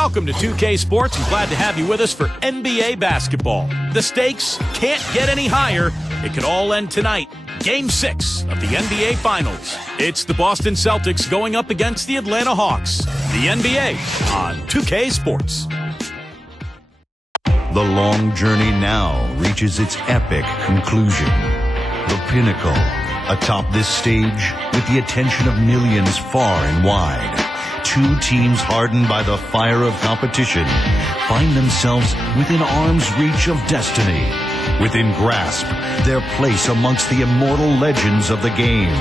Welcome to 2K Sports. I'm glad to have you with us for NBA basketball. The stakes can't get any higher. It could all end tonight. Game 6 of the NBA Finals. It's the Boston Celtics going up against the Atlanta Hawks. The NBA on 2K Sports. The long journey now reaches its epic conclusion. The pinnacle, atop this stage, with the attention of millions far and wide. Two teams hardened by the fire of competition find themselves within arm's reach of destiny. Within grasp, their place amongst the immortal legends of the game.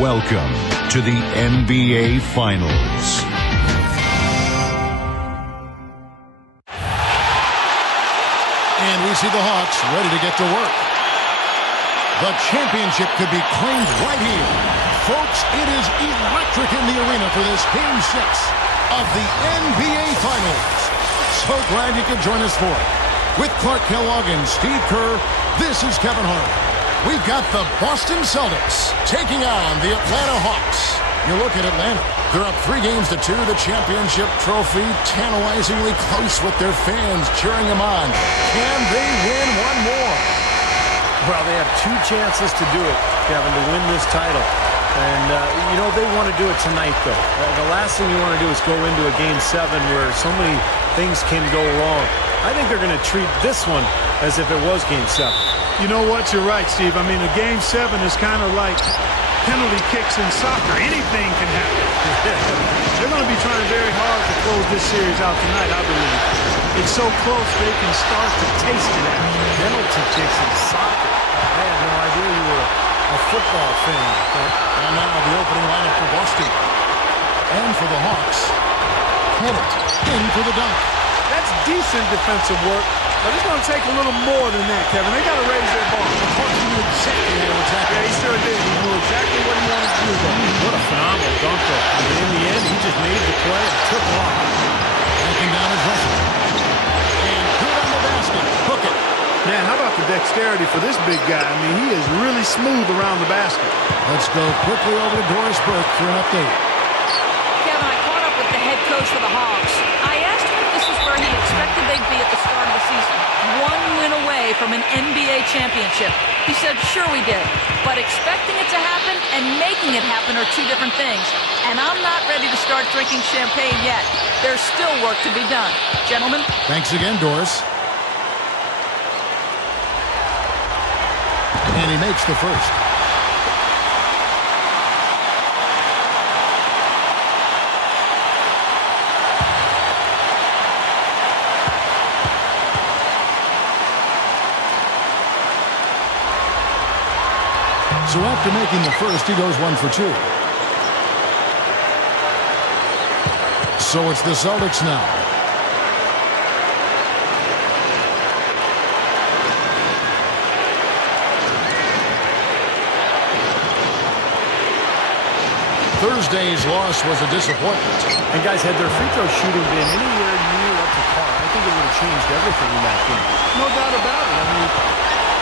Welcome to the NBA Finals. And we see the Hawks ready to get to work. The championship could be claimed right here. Folks, it is electric in the arena for this Game 6 of the NBA Finals. So glad you could join us for it. With Clark Kellogg and Steve Kerr, this is Kevin Harlan. We've got the Boston Celtics taking on the Atlanta Hawks. You look at Atlanta. They're up 3-2. The championship trophy tantalizingly close with their fans cheering them on. Can they win one more? Well, they have 2 chances to do it, Kevin, to win this title. And, they want to do it tonight, though. The last thing you want to do is go into a Game 7 where so many things can go wrong. I think they're going to treat this one as if it was Game 7. You know what? You're right, Steve. I mean, a Game 7 is kind of like penalty kicks in soccer. Anything can happen. They're going to be trying very hard to close this series out tonight, I believe. It's so close they can start to taste it out. Penalty kicks in soccer. I had no idea you were a football fan. And now the opening lineup for Boston. And for the Hawks. Bennett in for the dunk. That's decent defensive work, but it's going to take a little more than that, Kevin. They got to raise their bar. Hawks knew exactly how to attack. Yeah, he sure did. He knew exactly what he wanted to do, though. What a phenomenal dunker. I mean, in the end, he just made the play and took off. Backing down his Russell. And good on the basket. Hook it. Man, how about the dexterity for this big guy? I mean, he is really smooth around the basket. Let's go quickly over to Doris Burke for an update. Kevin, I caught up with the head coach for the Hawks. I asked him if this was where he expected they'd be at the start of the season. 1 win away from an NBA championship. He said, sure we did. But expecting it to happen and making it happen are 2 different things. And I'm not ready to start drinking champagne yet. There's still work to be done. Gentlemen? Thanks again, Doris. And he makes the first. So after making the first, he goes 1 for 2. So it's the Celtics now. Thursday's loss was a disappointment. And guys, had their free throw shooting been anywhere near up to par, I think it would have changed everything in that game. No doubt about it. I mean,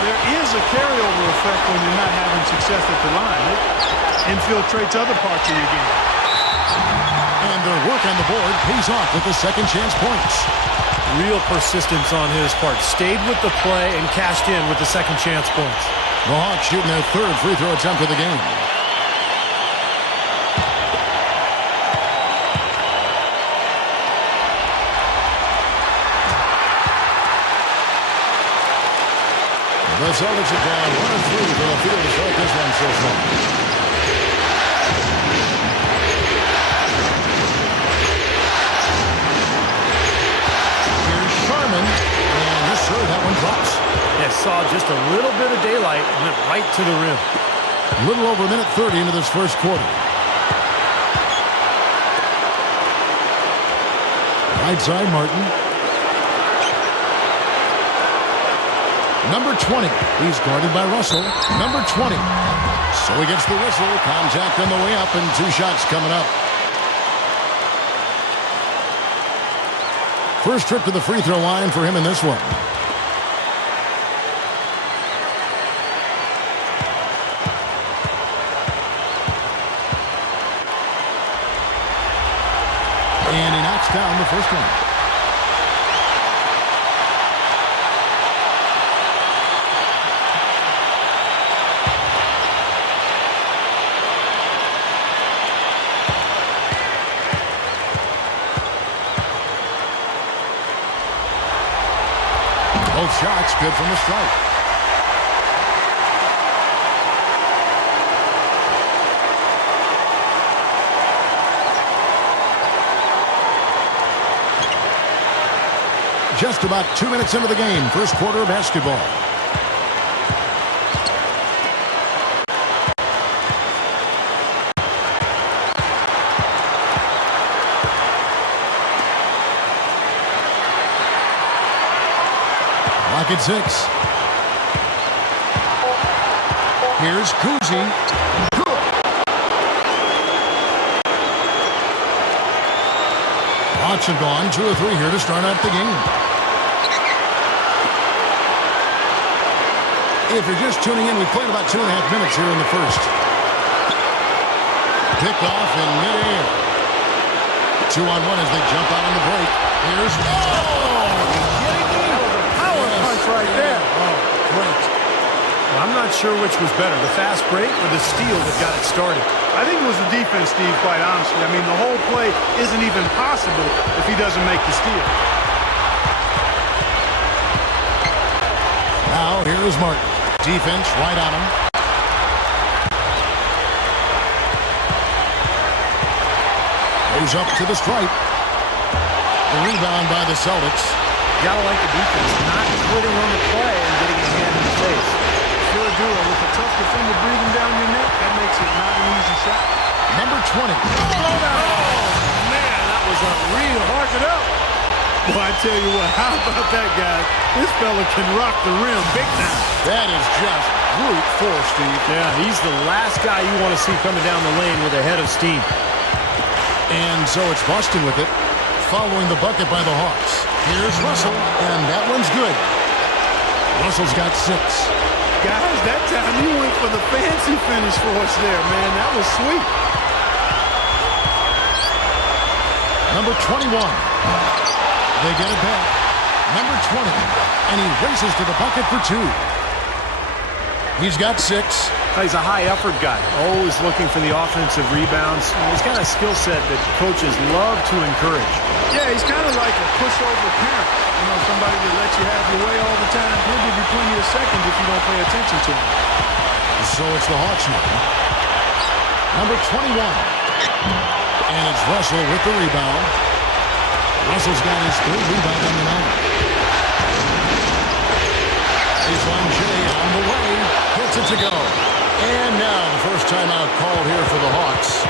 there is a carryover effect when you're not having success at the line. It infiltrates other parts of your game. And their work on the board pays off with the second chance points. Real persistence on his part. Stayed with the play and cashed in with the second chance points. The Hawks shooting their 3rd free throw attempt of the game. The Celtics have gone 1 of 3 for the field to start this one so far. Here's Sharman, and yes, sir, that one drops. Yeah, saw just a little bit of daylight and went right to the rim. A little over a minute 30 into this first quarter. Right side, Martin. Number 20. He's guarded by Russell. Number 20. So he gets the whistle. Contact on the way up and 2 shots coming up. First trip to the free throw line for him in this one. And he knocks down the first one. Both shots good from the stripe. Just about 2 minutes into the game, first quarter of basketball. Clock at 6. Here's Kuzi. Good. Hawks have gone 2 or 3 here to start out the game. If you're just tuning in, we played about 2.5 minutes here in the first. Pick off in midair. 2-on-1 as they jump out on the break. Here's... Oh! Are you kidding me? That was a power punch right there. Oh, great. Well, I'm not sure which was better, the fast break or the steal that got it started. I think it was the defense, Steve, quite honestly. I mean, the whole play isn't even possible if he doesn't make the steal. Now, here's Martin. Defense right on him. Goes up to the stripe. The rebound by the Celtics. Gotta like the defense, not quitting on the play and getting a hand in the face. Sure do. With a tough defender breathing down your neck, that makes it not an easy shot. Number 20. Oh, man, that was unreal. Mark it up. Boy, I tell you what, how about that guy? This fella can rock the rim big time. That is just brute force, Steve. Yeah, he's the last guy you want to see coming down the lane with a head of steam. And so it's Boston with it, following the bucket by the Hawks. Here's Russell, and that one's good. Russell's got 6. Guys, that time he went for the fancy finish for us there, man. That was sweet. Number 21. They get it back. Number 20. And he races to the bucket for 2. He's got 6. He's a high-effort guy, always looking for the offensive rebounds. He's got a skill set that coaches love to encourage. Yeah, he's kind of like a pushover parent. You know, somebody that lets you have your way all the time. He'll give you plenty of seconds if you don't pay attention to him. So it's the Hawks now. Number 21. And it's Russell with the rebound. Russell's got his 3rd rebound on the night. Baseline J on the way. Gets it to go. And now the first timeout called here for the Hawks.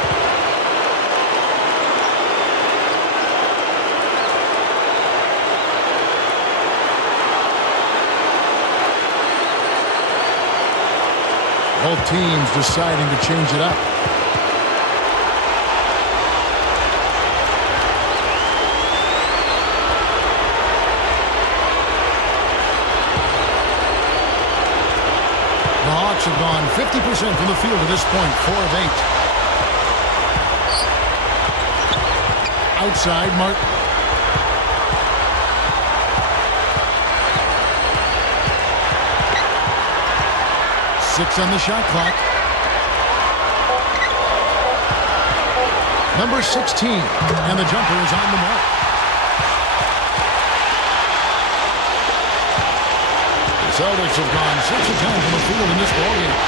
Both teams deciding to change it up. The Hawks have gone 50% from the field at this point, 4 of 8. Outside, Martin. Six on the shot clock. Number 16, and the jumper is on the mark. The Celtics have gone 6 of 10 from the field in this ballgame.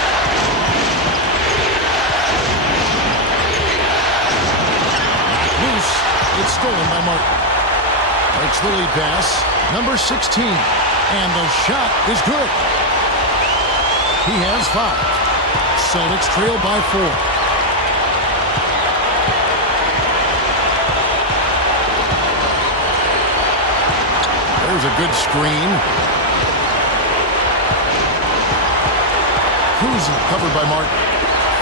Loose. It's stolen by Martin. Breaks the lead pass. Number 16, and the shot is good. He has 5. Celtics trail by 4. There's a good screen. Kuzi covered by Martin.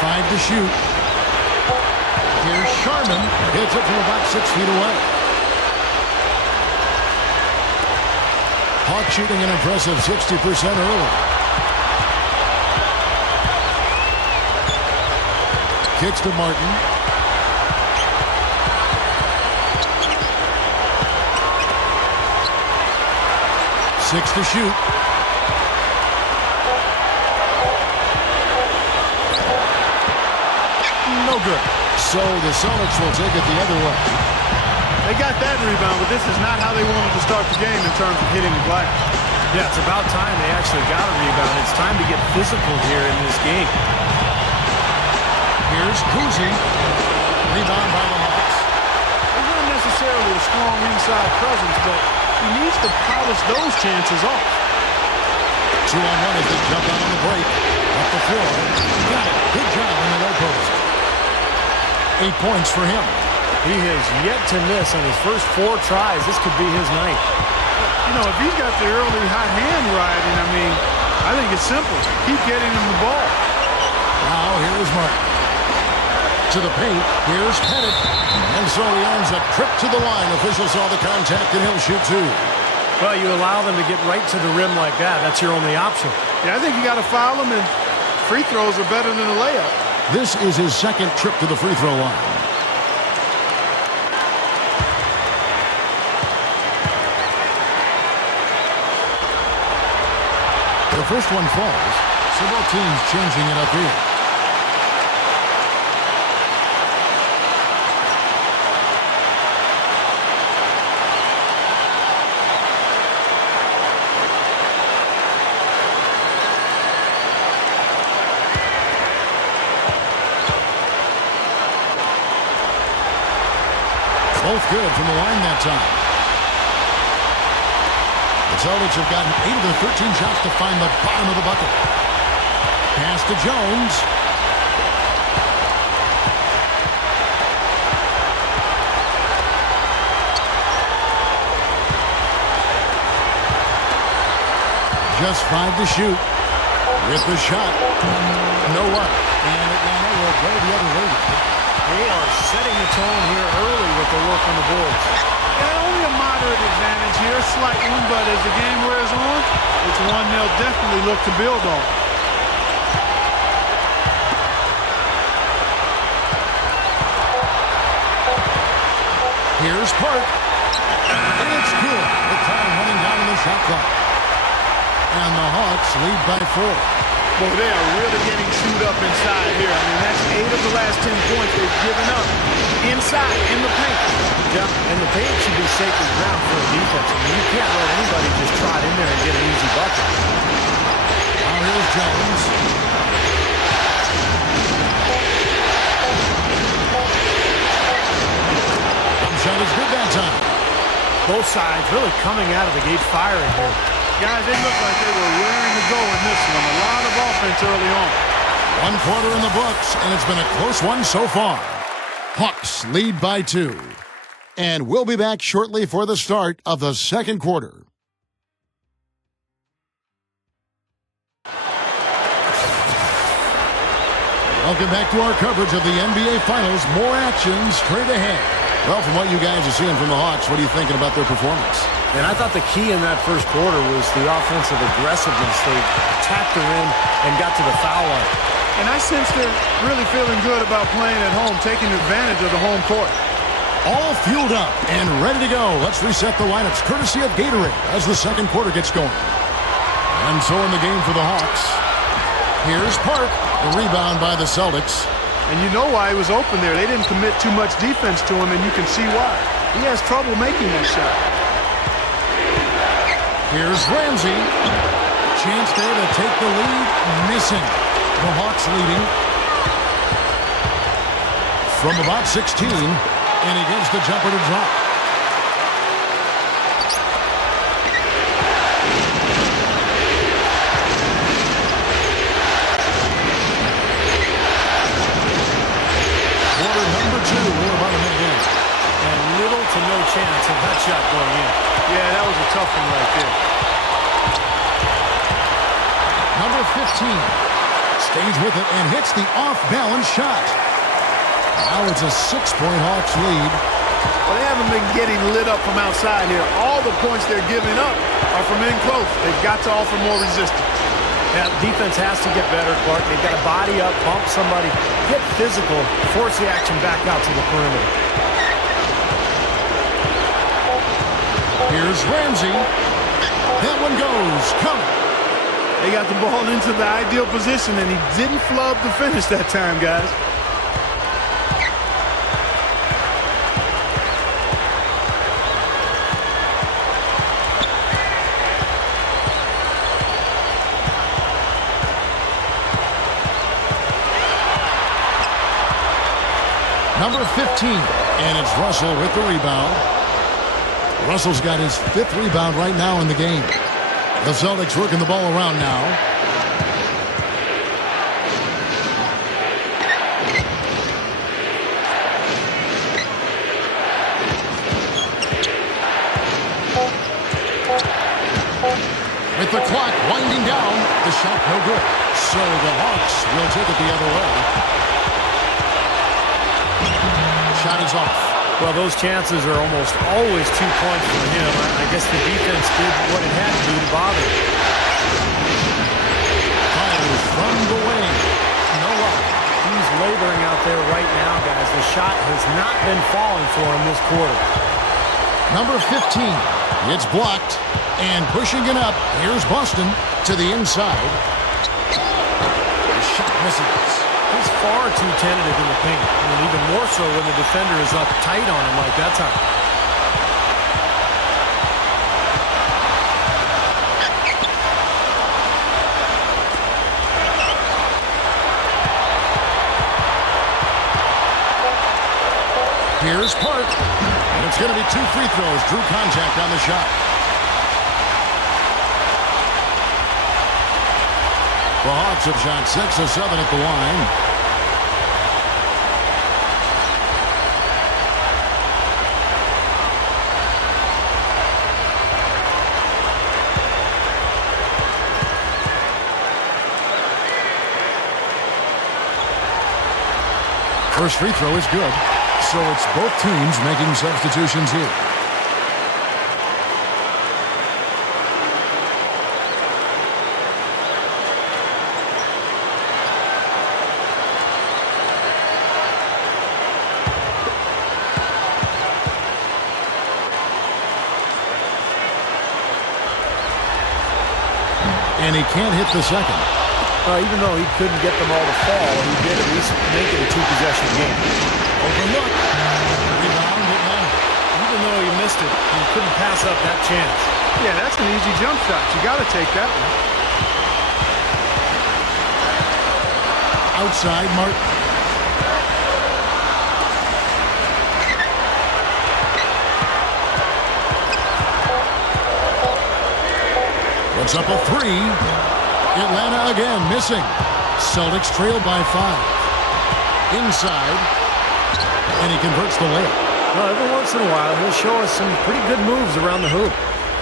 5 to shoot. Here's Sharman. Hits it from about 6 feet away. Hawks shooting an impressive 60% early. Kicks to Martin. 6 to shoot. No good. So the Celtics will take it the other way. They got that rebound, but this is not how they wanted to start the game in terms of hitting the glass. Yeah, it's about time they actually got a rebound. It's time to get physical here in this game. Here's Cousy. Rebound by the Hawks. He's not necessarily a strong inside presence, but he needs to polish those chances off. 2-on-1 as they jump out on the break. Up the floor. Got it. Good job in the low post. 8 points for him. He has yet to miss on his first 4 tries. This could be his night. You know, if he's got the early hot hand riding, I mean, I think it's simple. Keep getting him the ball. Now here's Martin. To the paint. Here's Pettit. And so he earns a trip to the line. Officials saw the contact and he'll shoot 2. Well, you allow them to get right to the rim like that. That's your only option. Yeah, I think you got to foul him, and free throws are better than a layup. This is his second trip to the free throw line. The first one falls, so both teams changing it up here. Both good from the line that time. The Celtics have gotten 8 of their 13 shots to find the bottom of the bucket. Pass to Jones. Just 5 to shoot. With the shot. No luck. And Atlanta will go the other way. They are setting the tone here early with their work on the boards. Yeah, only a moderate advantage here, slight one, but as the game wears on, it's one they'll definitely look to build on. Here's Park. And it's good. The time running down in the shot clock. And the Hawks lead by 4. Boy, they are really getting chewed up inside here. I mean, that's 8 of the last 10 points they've given up inside, in the paint. Yeah, and the paint should be sacred ground for a defense. I mean, you can't let anybody just trot in there and get an easy bucket. Now here's Jones. Shot is good that time. Both sides really coming out of the gate firing here. Guys, they look like they were raring to go in this one. A lot of offense early on. 1 quarter in the books, and it's been a close one so far. Hawks lead by 2. And we'll be back shortly for the start of the second quarter. Welcome back to our coverage of the NBA Finals. More action straight ahead. Well, from what you guys are seeing from the Hawks, what are you thinking about their performance? And I thought the key in that first quarter was the offensive aggressiveness. They attacked the rim and got to the foul line. And I sense they're really feeling good about playing at home, taking advantage of the home court. All fueled up and ready to go. Let's reset the lineups courtesy of Gatorade as the second quarter gets going. And so in the game for the Hawks, here's Park. The rebound by the Celtics. And you know why he was open there. They didn't commit too much defense to him, and you can see why. He has trouble making that shot. Here's Ramsey. Chance there to take the lead. Missing. The Hawks leading from about 16. And he gets the jumper to drop. Quarter number 2. We're about a minute in. And little to no chance of that shot going in. Yeah, that was a tough one right there. Number 15 stays with it and hits the off-balance shot. Now it's a 6-point Hawks lead. Well, they haven't been getting lit up from outside here. All the points they're giving up are from in close. They've got to offer more resistance. Yeah, defense has to get better, Clark. They've got to body up, bump somebody, get physical, force the action back out to the perimeter. Here's Ramsey. That one goes. Coming. They got the ball into the ideal position, and he didn't flub the finish that time, guys. Number 15, and it's Russell with the rebound. Russell's got his 5th rebound right now in the game. The Celtics working the ball around now. With the clock winding down, the shot no good. So the Hawks will take it the other way. Shot is off. Well, those chances are almost always 2 points for him. I guess the defense did what it had to do to bother him. Fires from the wing. No luck. He's laboring out there right now, guys. The shot has not been falling for him this quarter. Number 15. It's blocked. And pushing it up. Here's Boston to the inside. The shot misses. He's far too tentative in the paint. And even more so when the defender is up tight on him like that time. Here's Park. And it's going to be 2 free throws. Drew contact on the shot. The Hawks have shot 6 of 7 at the line. First free throw is good. So it's both teams making substitutions here. And he can't hit the second. Even though he couldn't get them all to fall, he did at least make it a 2-possession game. Overlook. Rebound at nine. Even though he missed it, he couldn't pass up that chance. Yeah, that's an easy jump shot. You got to take that one. Outside, Martin. Puts up a 3. Atlanta again missing. Celtics trailed by 5. Inside. And he converts the layup. Well, every once in a while, he'll show us some pretty good moves around the hoop.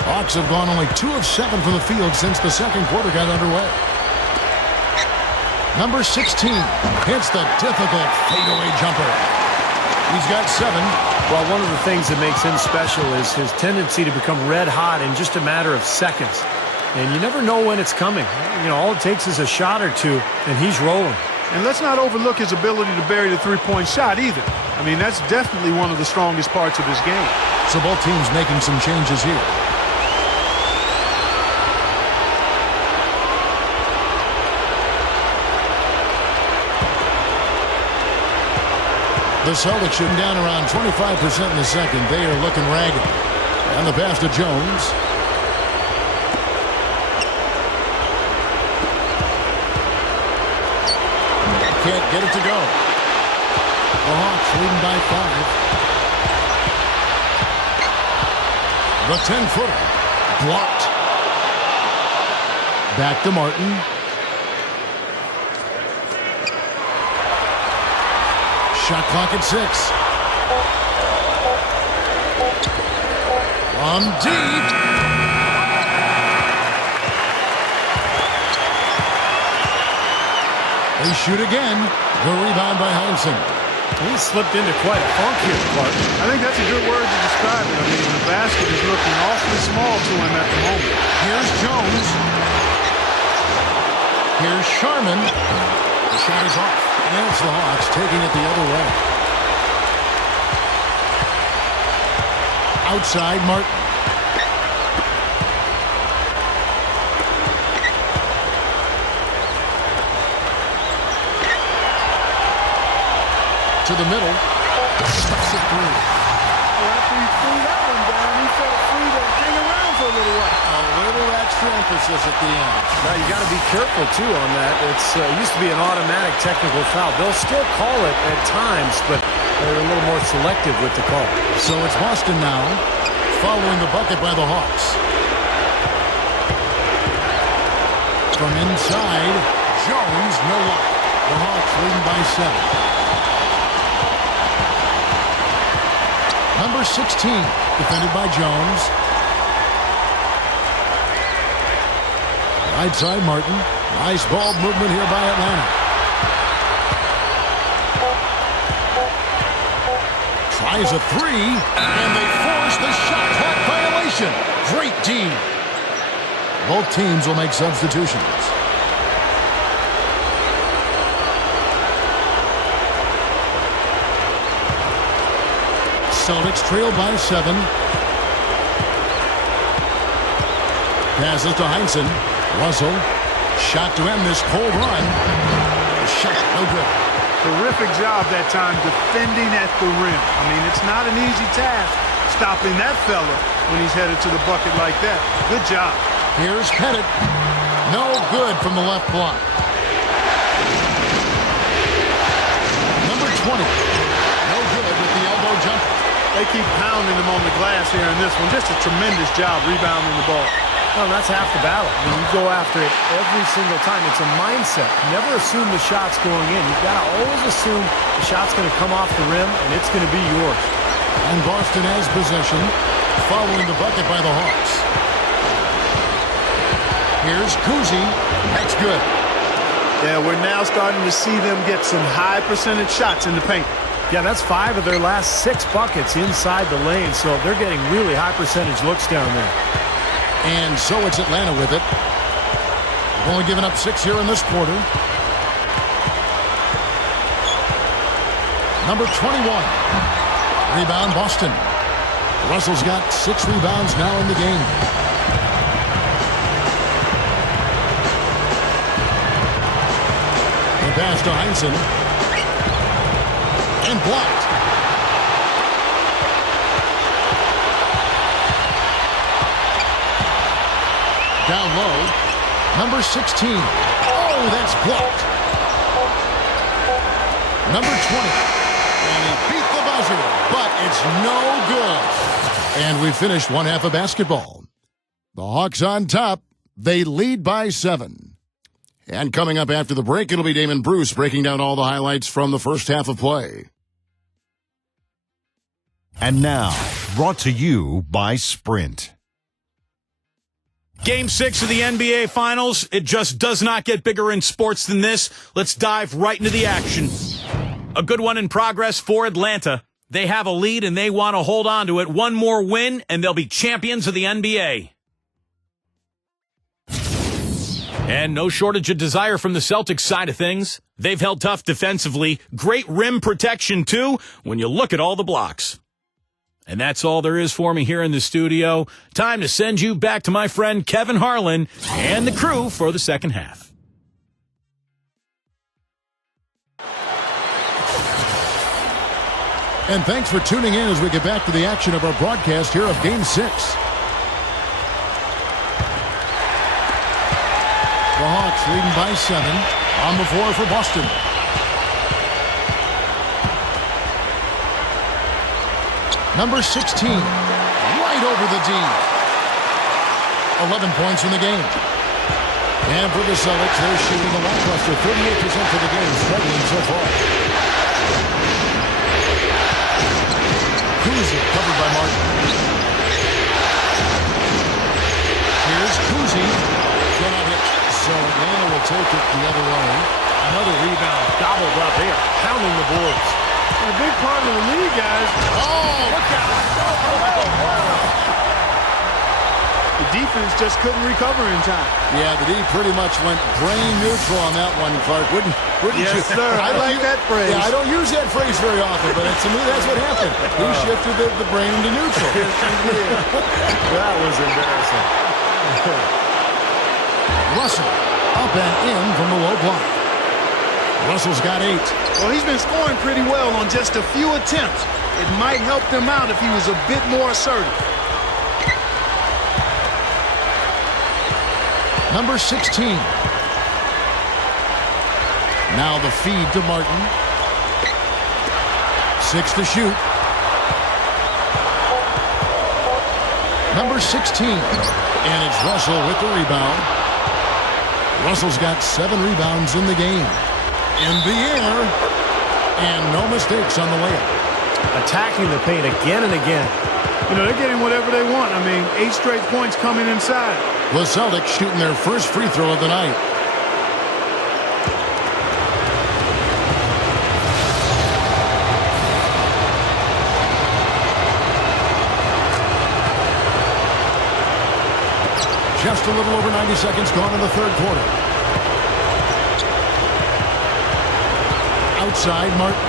Hawks have gone only 2 of 7 from the field since the second quarter got underway. Number 16 hits the difficult fadeaway jumper. He's got 7. Well, one of the things that makes him special is his tendency to become red hot in just a matter of seconds. And you never know when it's coming. You know, all it takes is a shot or two, and he's rolling. And let's not overlook his ability to bury the three-point shot either. I mean, that's definitely one of the strongest parts of his game. So both teams making some changes here. The Celtics shooting down around 25% in the second. They are looking ragged. And the pass to Jones. Can't get it to go. The Hawks leading by 5. The 10-footer blocked. Back to Martin. Shot clock at 6. From deep. They shoot again. The rebound by Heinsohn. He slipped into quite a funk here, Clark. I think that's a good word to describe it. I mean, the basket is looking awfully small to him at the moment. Here's Jones. Here's Sharman. The shot is off. And it's the Hawks taking it the other way. Outside, Martin. to the middle. Stuffs it through. Well, after he threw that one down, he felt free to hang around for a little while. A little extra emphasis at the end. Now, you got to be careful, too, on that. It used to be an automatic technical foul. They'll still call it at times, but they're a little more selective with the call. So it's Boston now, following the bucket by the Hawks. From inside, Jones, no luck. The Hawks leading by 7. Number 16, defended by Jones. Right side, Martin. Nice ball movement here by Atlanta. Tries a three, and they force the shot clock violation. Great D. Both teams will make substitutions. Celtics trail by 7. Passes to Heinsohn. Russell. Shot to end this cold run. The shot, no good. Terrific job that time defending at the rim. I mean, it's not an easy task stopping that fella when he's headed to the bucket like that. Good job. Here's Pettit. No good from the left block. Number 20. No good with the elbow jumper. They keep pounding him on the glass here in this one. Just a tremendous job rebounding the ball. Well, that's half the battle. I mean, you go after it every single time. It's a mindset. Never assume the shot's going in. You've got to always assume the shot's going to come off the rim, and it's going to be yours. And Boston has possession, following the bucket by the Hawks. Here's Kuzi. That's good. Yeah, we're now starting to see them get some high percentage shots in the paint. Yeah, that's 5 of their last 6 buckets inside the lane, so they're getting really high percentage looks down there. And so it's Atlanta with it. They've only given up 6 here in this quarter. Number 21. Rebound, Boston. Russell's got 6 rebounds now in the game. The pass to Heinsohn. And blocked. Down low. Number 16. Oh, that's blocked. Number 20. And he beat the buzzer, but it's no good. And we finished one half of basketball. The Hawks on top. They lead by 7. And coming up after the break, it'll be Damon Bruce breaking down all the highlights from the first half of play. And now, brought to you by Sprint. Game 6 of the NBA Finals. It just does not get bigger in sports than this. Let's dive right into the action. A good one in progress for Atlanta. They have a lead and they want to hold on to it. One more win and they'll be champions of the NBA. And no shortage of desire from the Celtics side of things. They've held tough defensively. Great rim protection, too, when you look at all the blocks. And that's all there is for me here in the studio. Time to send you back to my friend Kevin Harlan and the crew for the second half. And thanks for tuning in as we get back to the action of our broadcast here of Game 6. The Hawks leading by 7 on the floor for Boston. Number 16, right over the D. 11 points in the game. And for the Celtics, they're shooting a lackluster 38% for the game, struggling so far. Kuzi covered by Martin. Here's Kuzi. Cannot hit. So Atlanta will take it the other way. Another rebound gobbled up. They are pounding the boards. A big part of the lead, guys. Oh! Look out. The defense just couldn't recover in time. Yeah, the D pretty much went brain neutral on that one, Clark. Wouldn't Yes, you? sir. I like that phrase. Yeah, I don't use that phrase very often, but to me, that's what happened. He shifted the brain into neutral. That was embarrassing. Russell up and in from the low block. Russell's got 8. Well, he's been scoring pretty well on just a few attempts. It might help them out if he was a bit more assertive. Number 16. Now the feed to Martin. 6 to shoot. Number 16. And it's Russell with the rebound. Russell's got 7 rebounds in the game. In the air. And no mistakes on the layup. Attacking the paint again and again. You know, they're getting whatever they want. I mean, 8 straight points coming inside. The Celtics shooting their first free throw of the night. Just a little over 90 seconds gone in the third quarter. Outside, Martin.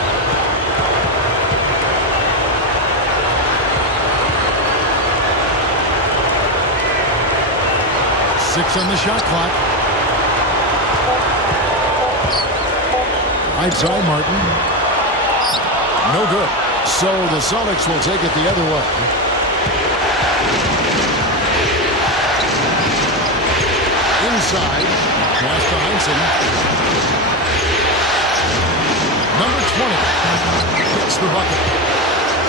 Six on the shot clock. Right side, Martin. No good. So the Celtics will take it the other way. Inside. Pass to Heinsohn. Number 20 hits the bucket.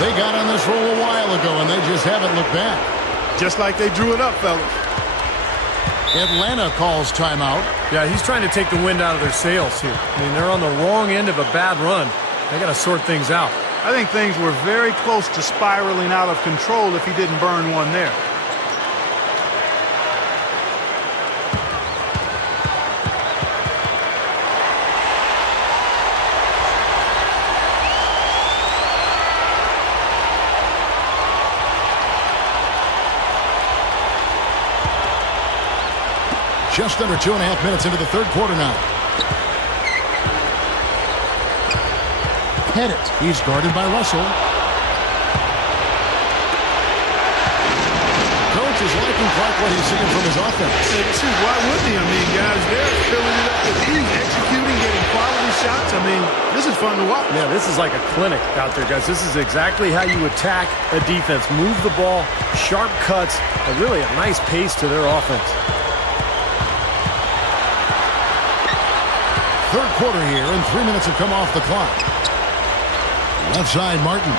They got on this roll a while ago, and they just haven't looked back. Just like they drew it up, fellas. Atlanta calls timeout. Yeah, he's trying to take the wind out of their sails here. I mean, they're on the wrong end of a bad run. They got to sort things out. I think things were very close to spiraling out of control if he didn't burn one there. Just under 2.5 minutes into the third quarter now. Pettit. He's guarded by Russell. Coach is liking Clark what he's seeing from his offense. Shoot, why wouldn't he? I mean, guys, they're filling it up with ease, executing, getting quality shots. I mean, this is fun to watch. Yeah, this is like a clinic out there, guys. This is exactly how you attack a defense. Move the ball, sharp cuts, and really a nice pace to their offense. Third quarter here, and 3 minutes have come off the clock. Left side, Martin.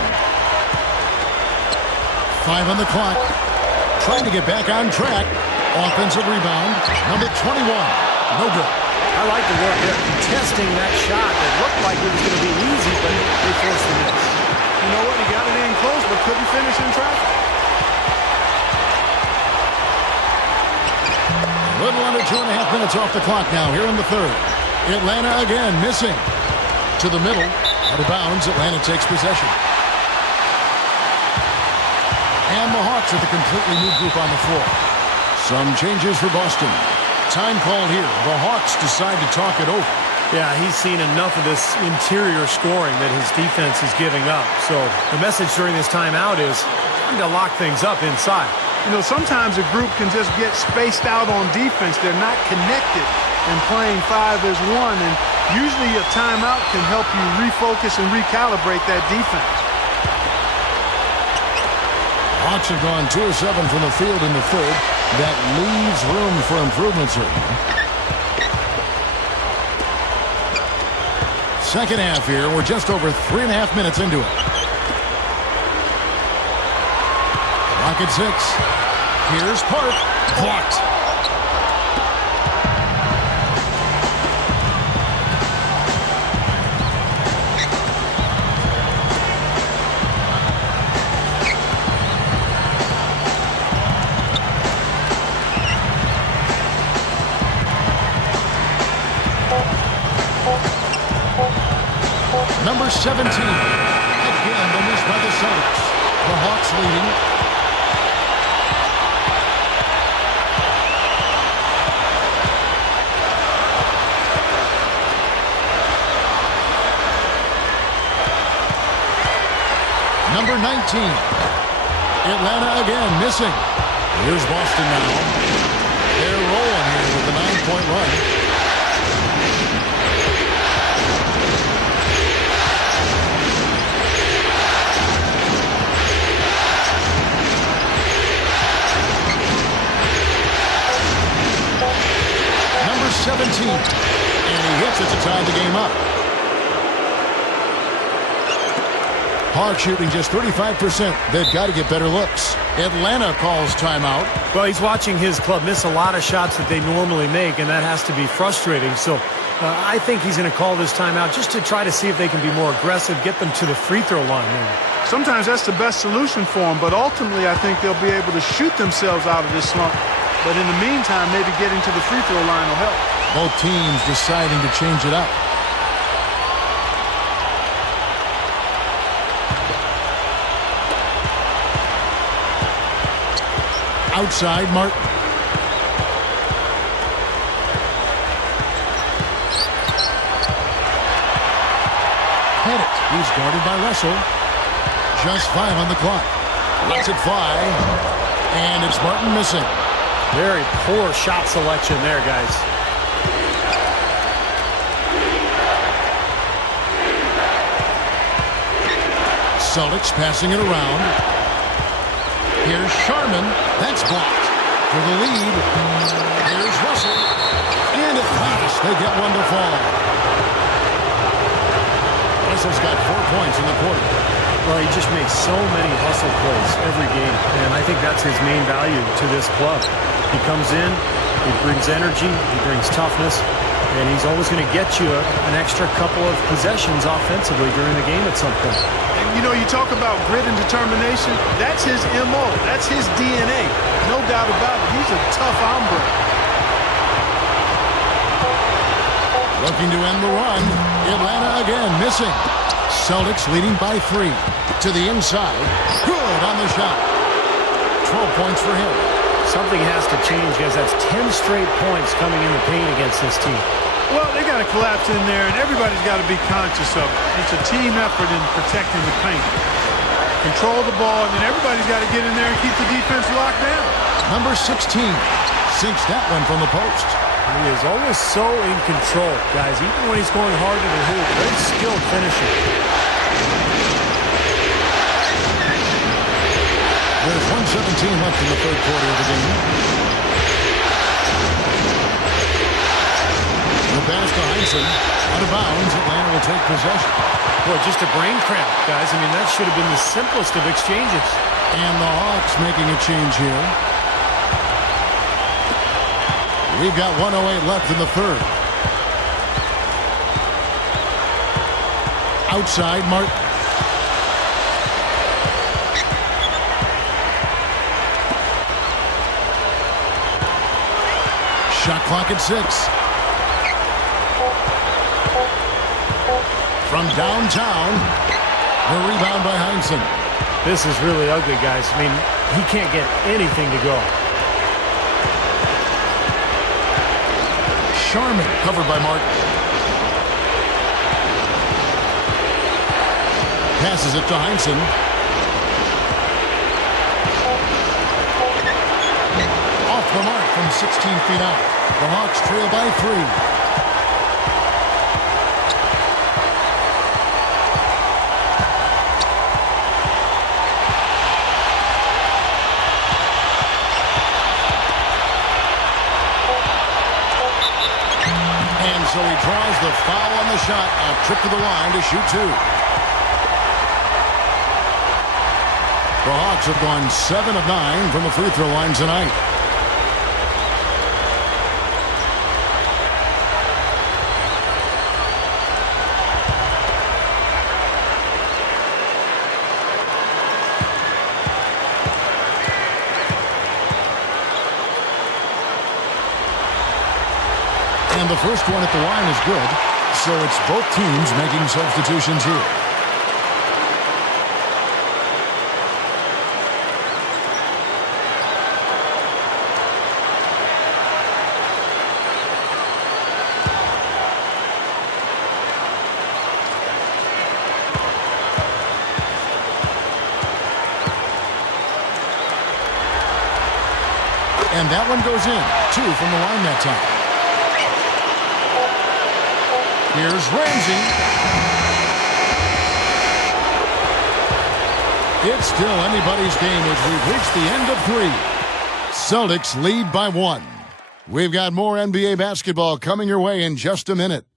5 on the clock. Trying to get back on track. Offensive rebound. Number 21. No good. I like the work there, contesting that shot. It looked like it was going to be easy, but they forced the miss. You know what? He got it in close, but couldn't finish in traffic. A little under 2.5 minutes off the clock now here in the third. Atlanta again missing. To the middle. Out of bounds. Atlanta takes possession. And the Hawks with a completely new group on the floor. Some changes for Boston. Time called here. The Hawks decide to talk it over. Yeah, he's seen enough of this interior scoring that his defense is giving up. So the message during this timeout is time to lock things up inside. You know, sometimes a group can just get spaced out on defense. They're not connected and playing 5 as 1. And usually a timeout can help you refocus and recalibrate that defense. Hawks have gone 2 of 7 from the field in the third. That leaves room for improvement, certainly. Second half here. We're just over 3.5 minutes into it. Clock at 6. Here's Park. Blocked. Number 17. Again, the miss by the Celtics. The Hawks leading. Number 19. Atlanta again missing. Here's Boston now. They're rolling here with a 9-point run. And he hits it to tie the game up. Hawks shooting just 35%. They've got to get better looks. Atlanta calls timeout. Well, he's watching his club miss a lot of shots that they normally make, and that has to be frustrating. So I think he's going to call this timeout just to try to see if they can be more aggressive, get them to the free throw line. Sometimes that's the best solution for them, but ultimately I think they'll be able to shoot themselves out of this slump. But in the meantime, maybe getting to the free throw line will help. Both teams deciding to change it up. Outside, Martin. Pettit, he's guarded by Russell. Just 5 on the clock. Lets it fly. And it's Martin missing. Very poor shot selection there, guys. Celtics passing it around. Here's Sharman. That's blocked. For the lead. Here's Russell. And at last, they get one to fall. Russell's got 4 points in the quarter. Well, he just makes so many hustle plays every game, and I think that's his main value to this club. He comes in, he brings energy, he brings toughness, and he's always going to get you an extra couple of possessions offensively during the game at some point. And, you know, you talk about grit and determination. That's his M.O. That's his DNA. No doubt about it. He's a tough hombre. Looking to end the run. Atlanta again missing. Celtics leading by 3. To the inside. Good on the shot. 12 points for him. Something has to change, guys. That's 10 straight points coming in the paint against this team. Well, they got to collapse in there, and everybody's got to be conscious of it. It's a team effort in protecting the paint. Control the ball, and then everybody's got to get in there and keep the defense locked down. Number 16 sinks that one from the post. He is always so in control, guys. Even when he's going hard to the hoop, very skilled finisher. There's 1:17 left in the third quarter of the game. The pass to Heinsohn. Out of bounds. Atlanta will take possession. Boy, just a brain cramp, guys. I mean, that should have been the simplest of exchanges. And the Hawks making a change here. We've got 1:08 left in the third. Outside, Martin. Shot clock at 6. From downtown, the rebound by Heinsohn. This is really ugly, guys. I mean, he can't get anything to go. Sharman covered by Martin. Passes it to Heinsohn. Off the mark from 16 feet out. The Hawks trail by 3. So he draws the foul on the shot. A trip to the line to shoot 2. The Hawks have gone 7 of 9 from the free throw line tonight. And the first one at the line is good, so it's both teams making substitutions here. And that one goes in. 2 from the line that time. Here's Ramsey. It's still anybody's game as we've reached the end of 3. Celtics lead by 1. We've got more NBA basketball coming your way in just a minute.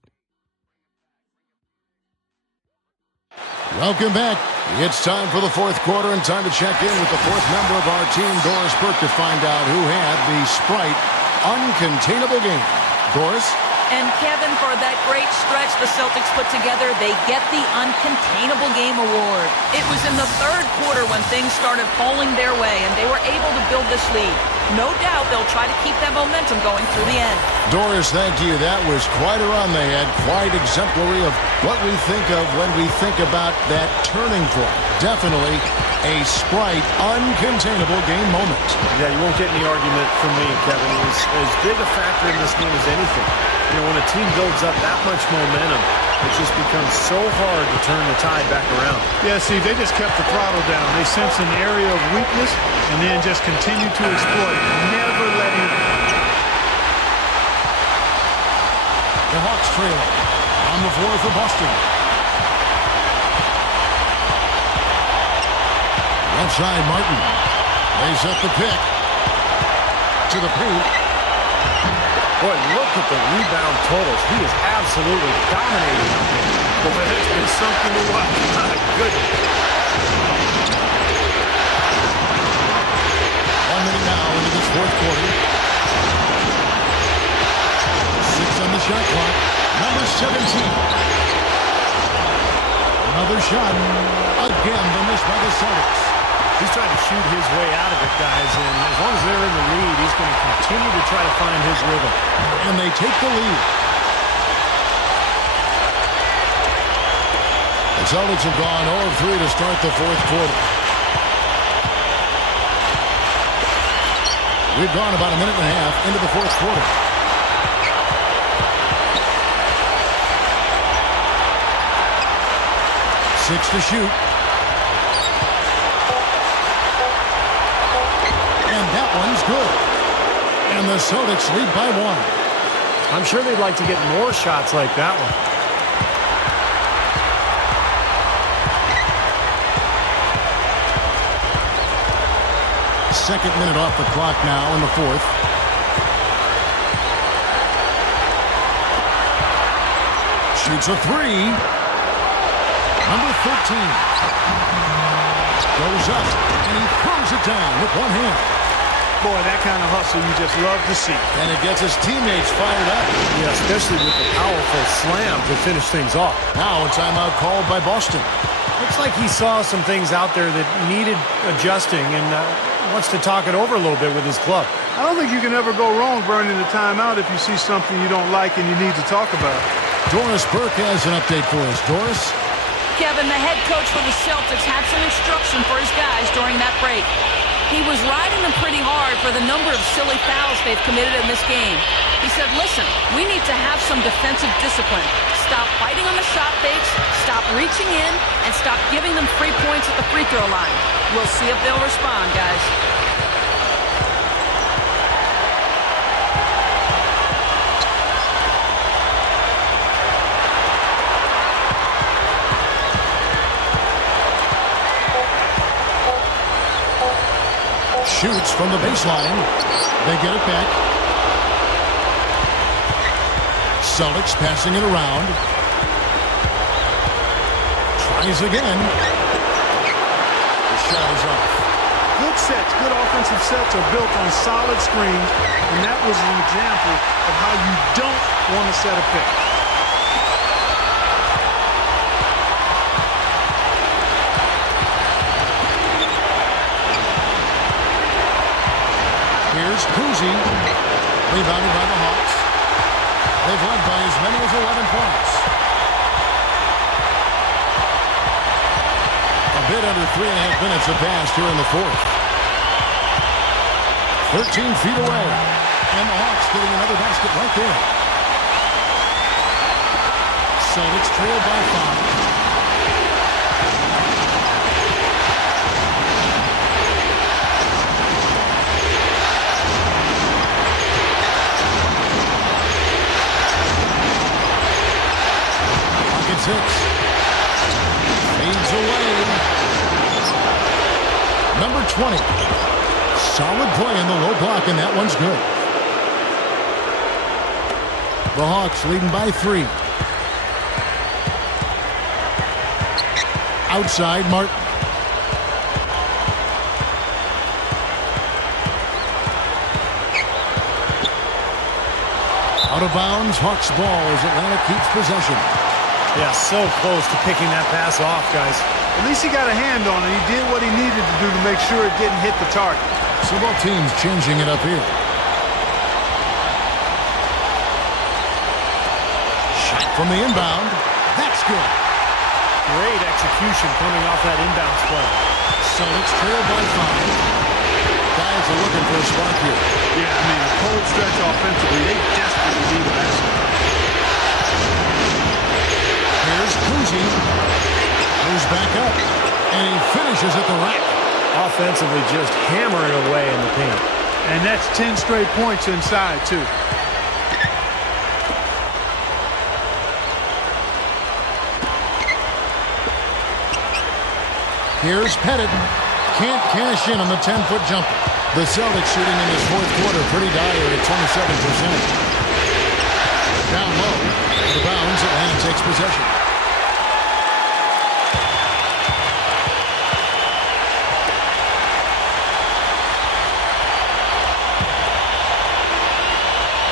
Welcome back. It's time for the fourth quarter and time to check in with the fourth member of our team, Doris Burke, to find out who had the Sprite uncontainable game. Doris? And Kevin, for that great stretch the Celtics put together, they get the Uncontainable Game Award. It was in the third quarter when things started falling their way, and they were able to build this lead. No doubt they'll try to keep that momentum going through the end. Doris, thank you. That was quite a run they had, quite exemplary of what we think of when we think about that turning point. Definitely a Sprite uncontainable game moment. Yeah, you won't get any argument from me, Kevin. It was as big a factor in this game as anything. You know, when a team builds up that much momentum, it just becomes so hard to turn the tide back around. Yeah, see, they just kept the throttle down. They sense an area of weakness and then just continue to exploit it. Never letting it. The Hawks trail on the floor for Boston. Left side, Martin. Lays up the pick. To the paint. Boy, look at the rebound totals. He is absolutely dominating. Boy, that's been something to watch. My goodness. 1 minute now into this fourth quarter. 6 on the shot clock. Number 17. Another shot. Again, the miss by the Celtics. He's trying to shoot his way out of it, guys, and as long as they're in the lead, he's going to continue to try to find his rhythm. And they take the lead. The Celtics have gone 0 of 3 to start the fourth quarter. We've gone about a minute and a half into the fourth quarter. Six to shoot. And that one's good. And the Celtics lead by 1. I'm sure they'd like to get more shots like that one. Second minute off the clock now in the fourth. Shoots a three. Number 13. Goes up, and he throws it down with one hand. Boy, that kind of hustle you just love to see. And it gets his teammates fired up. Yeah, especially with the powerful slam to finish things off. Now a timeout called by Boston. Looks like he saw some things out there that needed adjusting and wants to talk it over a little bit with his club. I don't think you can ever go wrong burning the timeout if you see something you don't like and you need to talk about. Doris Burke has an update for us. Doris? Kevin, the head coach for the Celtics, had some instruction for his guys during that break. He was riding them pretty hard for the number of silly fouls they've committed in this game. He said, listen, we need to have some defensive discipline. Stop fighting on the shot fakes, stop reaching in, and stop giving them free points at the free throw line. We'll see if they'll respond, guys. Shoots from the baseline. They get it back. Celtics passing it around. Tries again. The shot is off. Good sets, good offensive sets are built on solid screens, and that was an example of how you don't want to set a pick. Here's Cousy, rebounded by the Hawks. They've led by as many as 11 points. A bit under 3.5 minutes have passed here in the fourth. 13 feet away, and the Hawks getting another basket right there. Celtics trail by 5. Six. Fades away. Number 20. Solid play in the low block, and that one's good. The Hawks leading by 3. Outside, Martin. Out of bounds, Hawks ball as Atlanta keeps possession. Yeah, so close to picking that pass off, guys. At least he got a hand on it. He did what he needed to do to make sure it didn't hit the target. So both teams changing it up here. Shot from the inbound. That's good. Great execution coming off that inbounds play. Celtics trail by 5. Guys are looking for a spark here. Yeah, I mean, a cold stretch offensively. They desperately need a basket. Here's Cousy. Moves back up. And he finishes at the rack. Offensively just hammering away in the paint. And that's 10 straight points inside, too. Here's Pettit. Can't cash in on the 10-foot jumper. The Celtics shooting in this fourth quarter pretty dire at 27%. Down low. Out of bounds, Atlanta takes possession.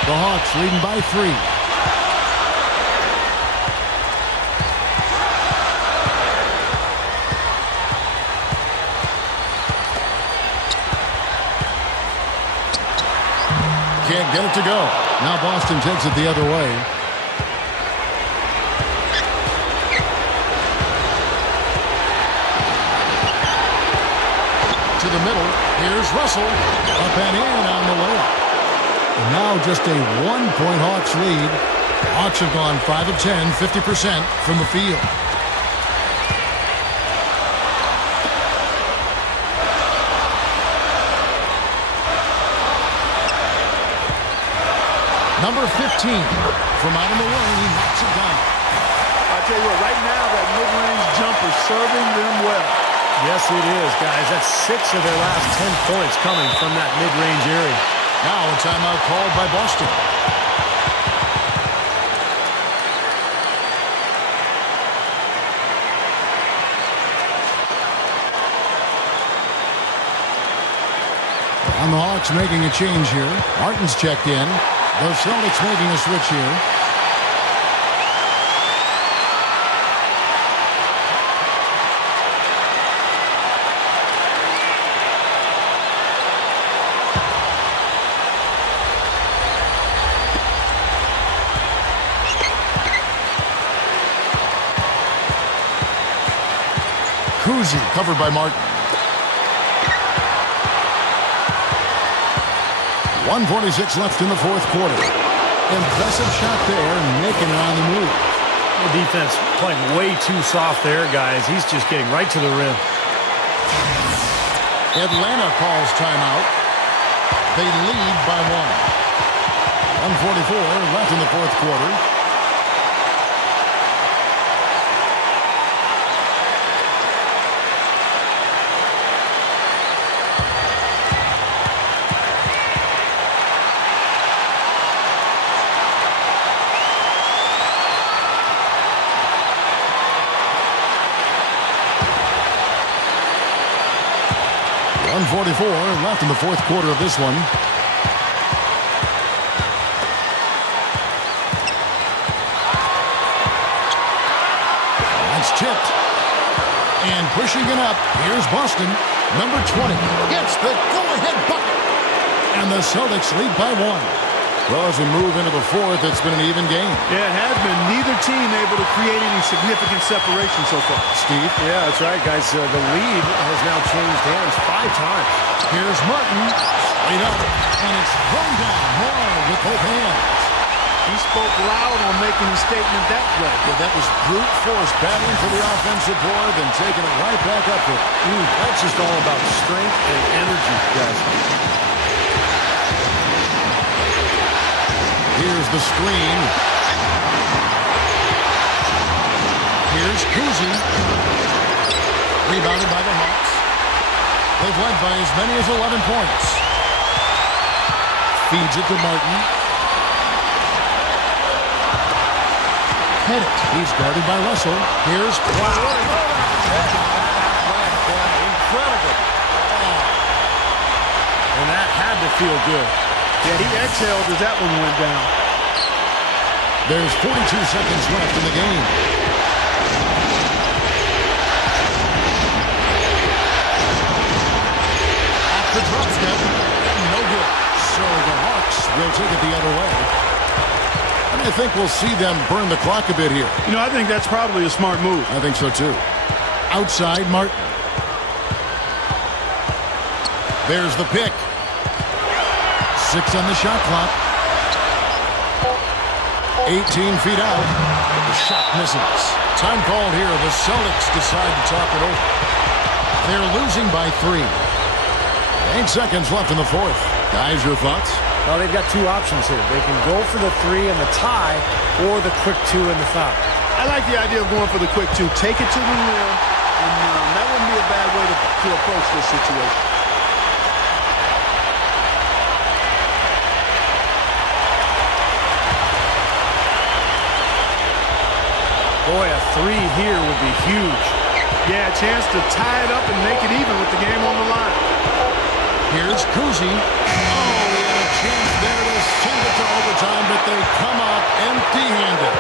The Hawks leading by 3. Can't get it to go. Now Boston takes it the other way. To the middle. Here's Russell. Up and in on the layup. And now just a 1-point Hawks lead. Hawks have gone 5 of 10, 50% from the field. Number 15, from out in the lane, he knocks it down. I tell you what, right now, that mid-range jumper serving them well. Yes, it is, guys. That's 6 of their last 10 points coming from that mid-range area. Now a timeout called by Boston. And the Hawks making a change here. Martin's checked in. The Celtics making a switch here. Cousy covered by Martin. 1:46 left in the fourth quarter. Impressive shot there, making it on the move. The defense playing way too soft there, guys. He's just getting right to the rim. Atlanta calls timeout. They lead by 1. 1:44 left in the fourth quarter. .44 left in the fourth quarter of this one. That's tipped. And pushing it up, here's Boston. Number 20 gets the go-ahead bucket. And the Celtics lead by 1. Well, as we move into the fourth, it's been an even game. Yeah, it has been. Neither team able to create any significant separation so far. Steve? Yeah, that's right, guys. The lead has now changed hands 5 times. Here's Martin. Straight up. And it's thrown down hard with both hands. He spoke loud on making his statement that way. Yeah, that was brute force battling for the offensive board, then taking it right back up there. That's just all about strength and energy, guys. Here's the screen. Here's Cousy. Rebounded by the Hawks. They've led by as many as 11 points. Feeds it to Martin. Pettit. He's guarded by Russell. Here's Incredible. And that had to feel good. Yeah, he exhaled as that one went down. There's 42 seconds left in the game. Off the drop step. No good. So the Hawks will take it the other way. And I think we'll see them burn the clock a bit here. You know, I think that's probably a smart move. I think so too. Outside, Martin. There's the pick. 6 on the shot clock. 18 feet out. The shot misses. Time called here. The Celtics decide to talk it over. They're losing by 3. 8 seconds left in the fourth. Guys, your thoughts? Well, they've got two options here. They can go for the 3 and the tie, or the quick 2 and the foul. I like the idea of going for the quick 2. Take it to the rim, and that wouldn't be a bad way to approach this situation. Boy, a 3 here would be huge. Yeah, a chance to tie it up and make it even with the game on the line. Here's Cousy. Oh, he had a chance there to send it to overtime, but they come out empty-handed.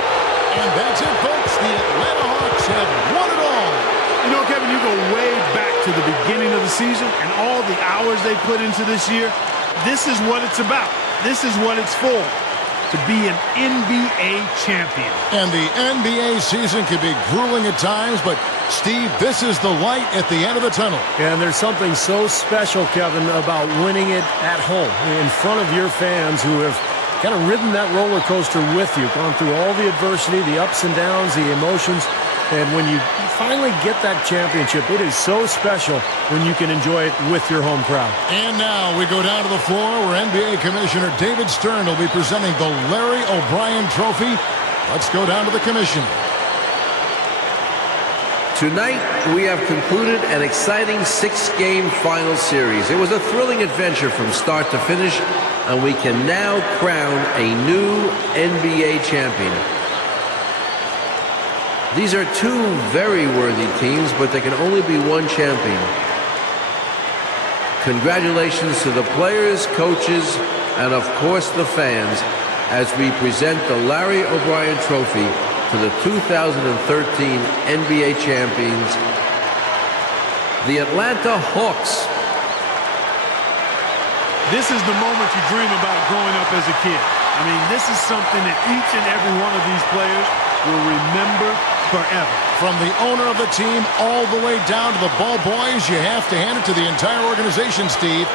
And that's it, folks. The Atlanta Hawks have won it all. You know, Kevin, you go way back to the beginning of the season and all the hours they put into this year. This is what it's about. This is what it's for. To be an NBA champion. And the NBA season can be grueling at times, but Steve, this is the light at the end of the tunnel. And there's something so special, Kevin, about winning it at home in front of your fans who have kind of ridden that roller coaster with you, gone through all the adversity, the ups and downs, the emotions. And when you finally get that championship, it is so special when you can enjoy it with your home crowd. And now we go down to the floor where NBA Commissioner David Stern will be presenting the Larry O'Brien Trophy. Let's go down to the commission. Tonight, we have concluded an exciting 6-game final series. It was a thrilling adventure from start to finish, and we can now crown a new NBA champion. These are two very worthy teams, but there can only be one champion. Congratulations to the players, coaches, and of course the fans as we present the Larry O'Brien Trophy to the 2013 NBA champions, the Atlanta Hawks. This is the moment you dream about growing up as a kid. I mean, this is something that each and every one of these players will remember forever. From the owner of the team all the way down to the ball boys, you have to hand it to the entire organization, Steve.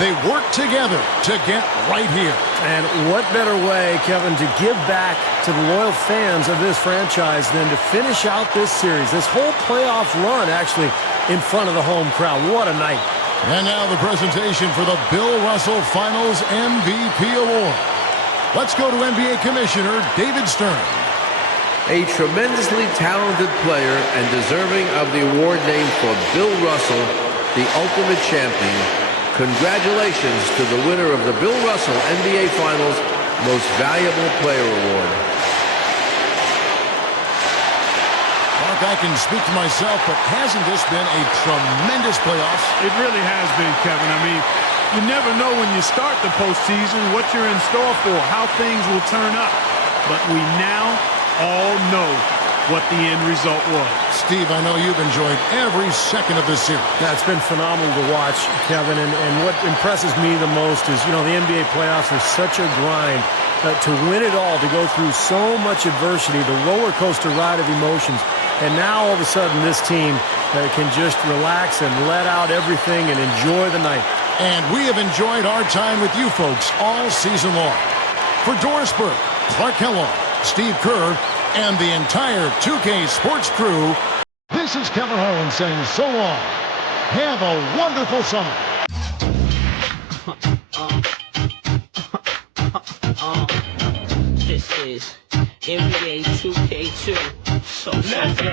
They work together to get right here. And what better way, Kevin, to give back to the loyal fans of this franchise than to finish out this series, this whole playoff run, actually, in front of the home crowd. What a night. And now the presentation for the Bill Russell Finals MVP Award. Let's go to NBA Commissioner David Stern. A tremendously talented player and deserving of the award named for Bill Russell, the ultimate champion. Congratulations to the winner of the Bill Russell NBA Finals Most Valuable Player Award. Mark, I can speak for myself, but hasn't this been a tremendous playoffs? It really has been, Kevin. I mean, you never know when you start the postseason what you're in store for, how things will turn up. But we now all know what the end result was. Steve, I know you've enjoyed every second of this series. That's been phenomenal to watch, Kevin. And what impresses me the most is, the NBA playoffs are such a grind. To win it all, to go through so much adversity, the roller coaster ride of emotions. And now all of a sudden this team can just relax and let out everything and enjoy the night. And we have enjoyed our time with you folks all season long. For Doris Burke, Clark Kellogg, Steve Kerr, and the entire 2K Sports crew, this is Kevin Harlan saying so long. Have a wonderful summer. This is NBA 2K2. So let's go.